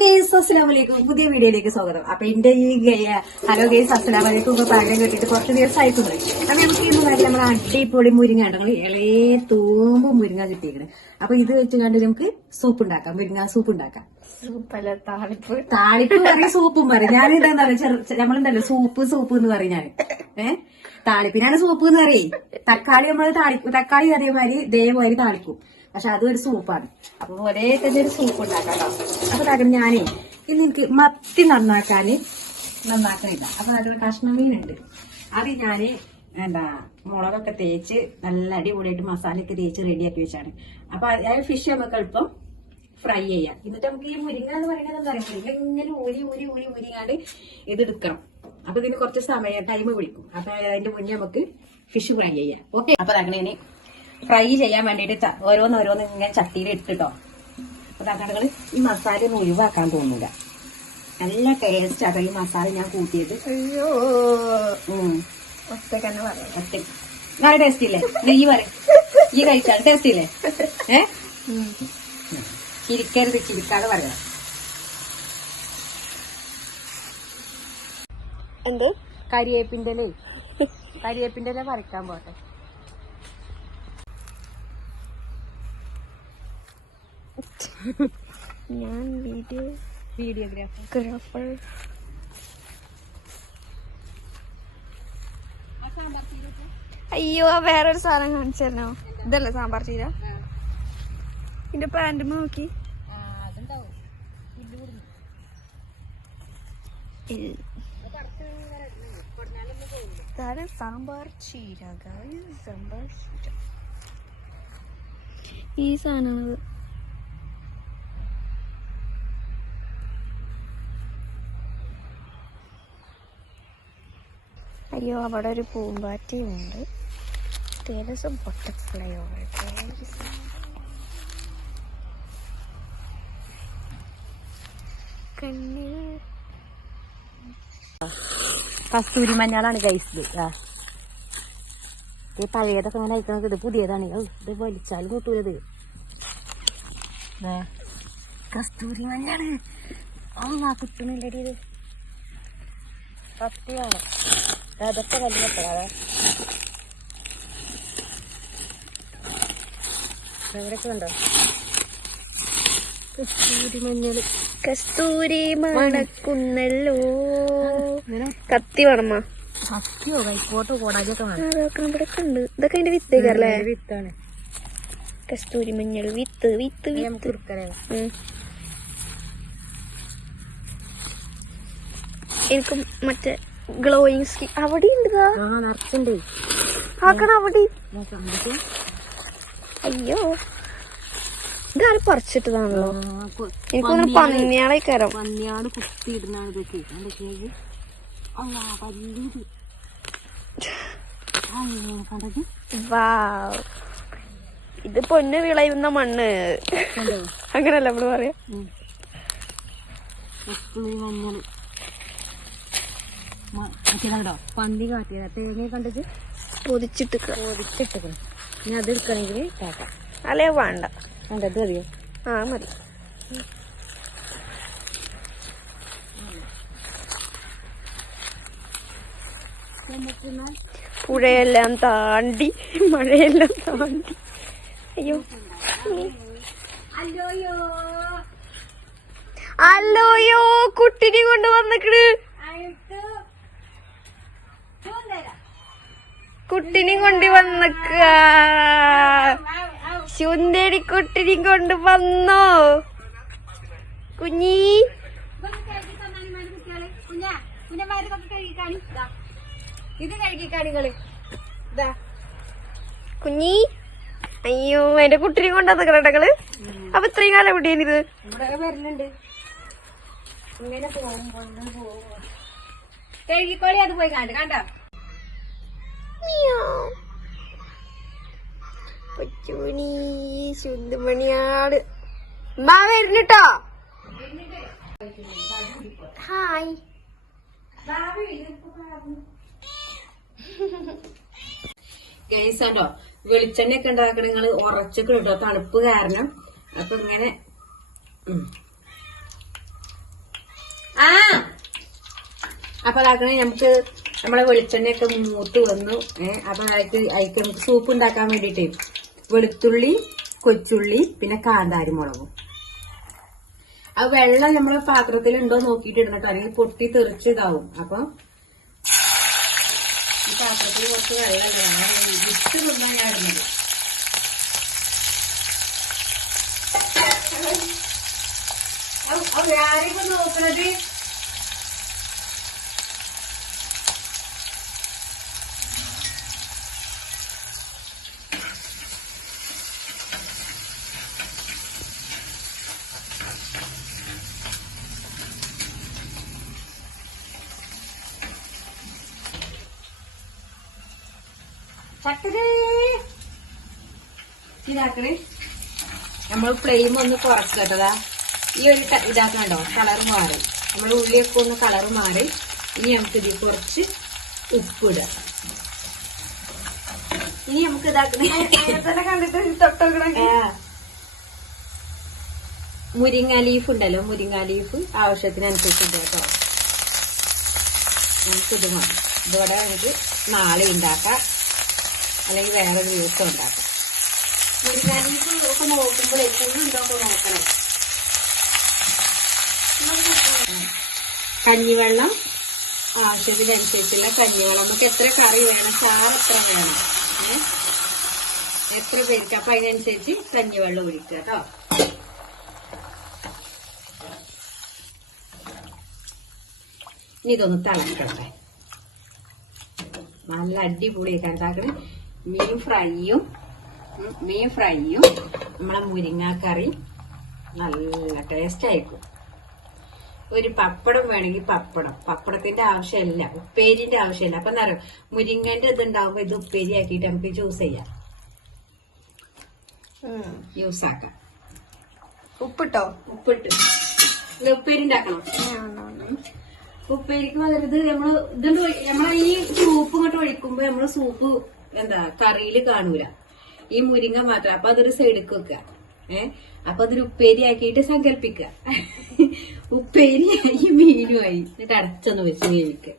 Guys അസ്സലാമലൈക്കും. പുതിയ വീഡിയോയിലേക്ക് സ്വാഗതം. അപ്പൊ എന്റെ ഈ ഹലോ ഗേസ് അസ്സലാമലൈക്കും ഇപ്പൊ പകരം കേട്ടിട്ട് കുറച്ച് ദിവസമായിട്ടുണ്ട്. അപ്പൊ നമുക്ക് ഇന്ന് കാര്യം നമ്മൾ അടിപൊളി മുരിങ്ങ ഉണ്ടെങ്കിൽ ഇളയ തൂമ്പ് മുരിങ്ങ കിട്ടിയിരിക്കണ്. അപ്പൊ ഇത് വെച്ച് കണ്ട് നമുക്ക് സൂപ്പ് ഉണ്ടാക്കാം, മുരിങ്ങ സൂപ്പ് ഉണ്ടാക്കാം. താളിപ്പ് പറയും, സൂപ്പും പറയും. ഞാനിതെന്താ നമ്മളുണ്ടല്ലോ സൂപ്പ് എന്ന് പറയും ഞാൻ. താളിപ്പിനാണ് സൂപ്പ് എന്ന് പറയും. തക്കാളി നമ്മള് തക്കാളി അതേമാതിരി ഇതേമാതിരി താളിക്കും. പക്ഷെ അതും ഒരു സൂപ്പാണ്. അപ്പൊ ഒരേ തന്നെ ഒരു സൂപ്പ് ഉണ്ടാക്കാം. അപ്പൊ താങ്കൾ ഞാനേ ഇന്ന് എനിക്ക് മത്തി നന്നാക്കണില്ല. അപ്പൊ അതിൽ കഷ്ണം മീനുണ്ട്. അത് ഞാന് മുളകൊക്കെ തേച്ച് നല്ല അടിപൊളിയായിട്ട് മസാലയൊക്കെ തേച്ച് റെഡിയാക്കി വെച്ചാണ്. അപ്പൊ ഫിഷ് നമുക്ക് എളുപ്പം ഫ്രൈ ചെയ്യാം. എന്നിട്ട് നമുക്ക് ഈ മുരിങ്ങ എന്ന് പറയുന്നത് എന്താ പറയുക, മുരിങ്ങ ഇങ്ങനെ ഊരിങ്ങാണ്ട് ഇത് എടുക്കണം. അപ്പൊ ഇതിന് കുറച്ച് ടൈം പിടിക്കും. അപ്പൊ അതിന്റെ മുന്നേ നമുക്ക് ഫിഷ് ഫ്രൈ ചെയ്യാം. ഓക്കെ. അപ്പൊ അങ്ങനെ ഫ്രൈ ചെയ്യാൻ വേണ്ടിട്ട് ഓരോന്ന് ഇങ്ങനെ ചട്ടിയിൽ ഇട്ടിട്ടോ. അപ്പൊ തക്കാളികൾ ഈ മസാല ഒന്നും ഒഴിവാക്കാൻ തോന്നില്ല. നല്ല ടേസ്റ്റ് ആണ് ഈ മസാല ഞാൻ കൂട്ടിയത്. അയ്യോ നല്ല ടേസ്റ്റ് ഇല്ലേ? ഈ പറയും ഈ കഴിച്ചാൽ ടേസ്റ്റ് ഇല്ലേ? ചിരിക്കാതെ പറയാം. എന്ത് കരിവേപ്പിന്റെ ഇല പറിക്കാൻ പോട്ടെ. ഞാൻ വീഡിയോഗ്രാഫർ. അയ്യോ വേറൊരു സാധനം കാണിച്ചല്ലോ. ഇതല്ലേ സാമ്പാർ ചീര? എന്റെ പാന്റ് നോക്കി. സാമ്പാർ ചീര, സാമ്പാർ ചീര ഈ സാധനമാണ്. അയ്യോ അവിടെ ഒരു പൂമ്പാറ്റയുണ്ട്. ബട്ടർഫ്ലൈ കണ്ണിൽ കസ്തൂരി മഞ്ഞളാണ് ഗൈസ്. ഇത് പഴയതൊക്കെ അങ്ങനെ അയക്കണത്. ഇത് പുതിയതാണ്. ഇത് വലിച്ചാലും കിട്ടൂലത്. കസ്തൂരി മഞ്ഞള് കിട്ടണില്ലടി. ഇത് സത്യമാണ്. അതൊക്കെ വലിയ എവിടെയൊക്കെ ഉണ്ടോ കസ്തൂരി മണക്കുന്നല്ലോ. കത്തി വേണമ്മ. സത്യോ കൈക്കോട്ടോ കോടാലിയൊക്കെ വേണം. ഇവിടൊക്കെ ഉണ്ട്. ഇതൊക്കെ അതിന്റെ വിത്തേക്കല്ലേ? വിത്താണ്. കസ്തൂരി മഞ്ഞൾ വിത്ത്. എനിക്ക് മറ്റേ ഗ്ലോയിങ് സ്കിൻ അവിടെ ഉണ്ട്. നിറച്ചുണ്ട്. ആക്കണം അവിടെ. അയ്യോ ഇതാരും പറിച്ചിട്ടതാണല്ലോ. എനിക്കൊന്ന് പന്നിയാളേക്കാരം. പന്നിയാട് കുത്തിയിടുന്നാണ് ഇതൊക്കെ. ഇത് പൊന്ന് വിളയുന്ന മണ്ണ് അങ്ങനല്ല നമ്മള് പറയാ. മഞ്ഞളോ പന്നി കാട്ടിയ തേങ്ങ കണ്ടിട്ട് പൊതിച്ചിട്ടിക്കണം. ഇനി അത് എടുക്കണമെങ്കിൽ കേൾക്കാം. അല്ലേ വേണ്ട. കണ്ടത് മതിയോ? മതി. പുഴയെല്ലാം താണ്ടി മഴയെല്ലാം താണ്ടി. അയ്യോ അല്ലോയോ കുട്ടിനെ കൊണ്ട് വന്നിക്കണ്. കുട്ടിനെയും കൊണ്ട് വന്നക്ക. സുന്ദരി കുട്ടിനെയും കൊണ്ട് വന്നോ കുഞ്ഞി? ഇത് കഴുകിക്കാണികള് കുഞ്ഞി. അയ്യോ എന്റെ കുട്ടിനെയും കൊണ്ട് വന്നിക്കണങ്ങള്. അപ്പൊ ഇത്രയും കാലം എവിടെയാണിത്? ഇവിടെ വരുന്നുണ്ട്. ഇങ്ങനെ പോകുമ്പോ കഴുകിക്കോളി. അത് പോയി കണ്ടോ? പച്ചമണി ശുദ്ധമണിയാട് മാ വരുന്നിട്ടോ. ഹായ്. കേട്ടോ വെളിച്ചെണ്ണ ഒക്കെ ഉണ്ടാക്കണ നിങ്ങള് ഉറച്ചൊക്കെ ഇട്ടോ, തണുപ്പ് കാരണം. അപ്പൊ ഇങ്ങനെ അപ്പൊ അതാക്കണേ നമുക്ക് നമ്മളെ വെളിച്ചെണ്ണയൊക്കെ മൂത്ത് വന്നു. അപ്പൊ അതിക്ക് നമുക്ക് സൂപ്പ് ഉണ്ടാക്കാൻ വേണ്ടിട്ടേ വെളുത്തുള്ളി, കൊച്ചുള്ളി, പിന്നെ കാന്താരി മുളകും. ആ വെള്ളം നമ്മളെ പാത്രത്തിലുണ്ടോ നോക്കിയിട്ട് ഇടണം കേട്ടോ, അല്ലെങ്കിൽ പൊട്ടി തെറിച്ച് ഇതാവും. അപ്പൊ ഈ പാത്രത്തിൽ കുറച്ച് വെള്ളം ഇടണം. വിട്ട് കൊണ്ടാണ് ഞാൻ ഇടുന്നത്. ആരെയൊക്കെ നോക്കണത്? ചക്കരേ ഇതാക്കണേ. നമ്മൾ ഫ്ലെയിം ഒന്ന് കുറച്ചിട്ടതാ. ഈ ഒരു ഇതാക്കണ്ടോ കളർ മാറി, നമ്മൾ ഉള്ളിയൊക്കെ ഒന്ന് കളർ മാറി. ഇനി നമുക്ക് ഇതിൽ കുറച്ച് ഉപ്പിടുക. ഇനി നമുക്ക് ഇതാക്കണേ കണ്ടിട്ട് മുരിങ്ങ ലീഫ് ഉണ്ടല്ലോ, മുരിങ്ങ ലീഫ് ആവശ്യത്തിനനുസരിച്ച് ഇടുക കേട്ടോ. നമുക്കിത് മതി. ഇതോടെ നമുക്ക് നാളെ ഉണ്ടാക്കാം, അല്ലെങ്കിൽ വേറൊരു ദിവസം ഉണ്ടാക്കാം. മുരിങ്ങ ലീഫ് ഒക്കെ നോക്കുമ്പോഴേ പുള്ളുണ്ടോക്കെ നോക്കണം. കഞ്ഞിവെള്ളം ആവശ്യത്തിനനുസരിച്ചുള്ള കഞ്ഞിവെള്ളം. നമുക്ക് എത്ര കറി വേണം, ചാറ് എത്ര വേണം, എത്ര പേർക്ക്, അപ്പൊ അതിനനുസരിച്ച് കഞ്ഞിവെള്ളം ഒഴിക്കുക കേട്ടോ. ഇനി ഇതൊന്ന് തിളക്കട്ടെ. നല്ല അടിപൊളിയാക്കാൻ ചാക്കണേ. മീൻ ഫ്രൈയും നമ്മളെ മുരിങ്ങാക്കറി നല്ല ടേസ്റ്റ് ആയിരിക്കും. ഒരു പപ്പടം വേണമെങ്കിൽ പപ്പടത്തിന്റെ ആവശ്യമില്ല, ഉപ്പേരിന്റെ ആവശ്യമില്ല. അപ്പൊ എന്താ പറയുക, മുരിങ്ങന്റെ ഇതുണ്ടാവുമ്പോ ഇത് ഉപ്പേരി ആക്കിയിട്ട് നമുക്ക് ജ്യൂസ് ചെയ്യാം, ജ്യൂസ് ആക്കാം. ഉപ്പിട്ടോ? ഉപ്പിട്ട് ഇത് ഉപ്പേരി ഉണ്ടാക്കണം. ഉപ്പേരിക്ക് പകരം ഇത് നമ്മളെ ഈ സൂപ്പ് ഇങ്ങോട്ട് ഒഴിക്കുമ്പോ നമ്മള് സൂപ്പ് കറിയില് കാണൂല, ഈ മുരിങ്ങ മാത്രം. അപ്പൊ അതൊരു സൈഡിക്ക് വെക്കുക. അപ്പൊ അതൊരു ഉപ്പേരി ആക്കിയിട്ട് സങ്കല്പിക്കുക. ഉപ്പേരിയായി മീനുമായി എന്നിട്ട് അടച്ചൊന്ന് വെച്ച് വേവിക്കുക.